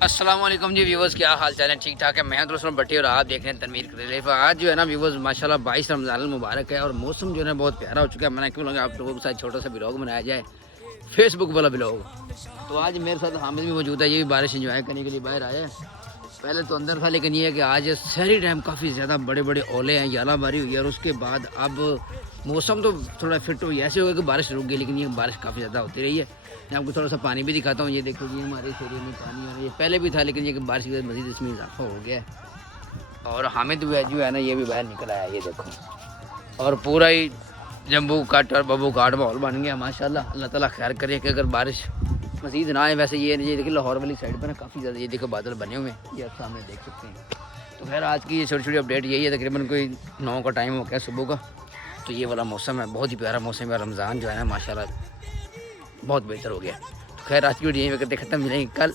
अस्सलाम वालेकुम जी व्यूवर्स, क्या हाल चाल है? ठीक ठाक है। मैं दोस्तों भट्टी और आप देख रहे हैं तनवीर क्रिएटिव। आज जो है ना व्यूवर्स माशाल्लाह 22 रमज़ान मुबारक है और मौसम जो है बहुत प्यारा हो चुका है। मैंने क्यों लगा आप लोगों के साथ छोटा सा ब्लॉग बनाया जाए, फेसबुक वाला ब्लॉग। तो आज मेरे साथ हामिद भी मौजूद है, ये भी बारिश इंजॉय करने के लिए बाहर आया है। पहले तो अंदर था, लेकिन ये है कि आज शहरी टाइम काफ़ी ज़्यादा बड़े बड़े ओले हैं, यालाबारी हुई है और उसके बाद अब मौसम तो थोड़ा फिट हुई, ऐसे हो गया कि बारिश रुक गई, लेकिन ये बारिश काफ़ी ज़्यादा होती रही है। मैं आपको थोड़ा सा पानी भी दिखाता हूँ। ये देखो जी, हमारे इस एरिया में पानी है, ये पहले भी था लेकिन ये बारिश की वजह से मज़ीद इसमें इजाफा हो गया है। और हामिद भी जो है ना, ये भी बाहर निकल आया, ये देखो। और पूरा ही जम्बू काट और बबू काट माहौल बन गया माशाल्लाह। अल्लाह ताला खैर करे कि अगर बारिश मज़ीद ना आए। वैसे ये देखिए लाहौर वाली साइड पर ना काफ़ी ज़्यादा ये देखो बादल बने हुए हैं, ये आप सामने देख सकते हैं। तो खैर आज की ये छोटी छोटी अपडेट यही है। तकरीबन कोई 9 का टाइम हो गया सुबह का। तो ये वाला मौसम है, बहुत ही प्यारा मौसम है। रमज़ान जो है ना माशाल्लाह बहुत बेहतर हो गया। तो खैर आज की वीडियो यहीं पे करते ख़त्म, मिलेंगे कल।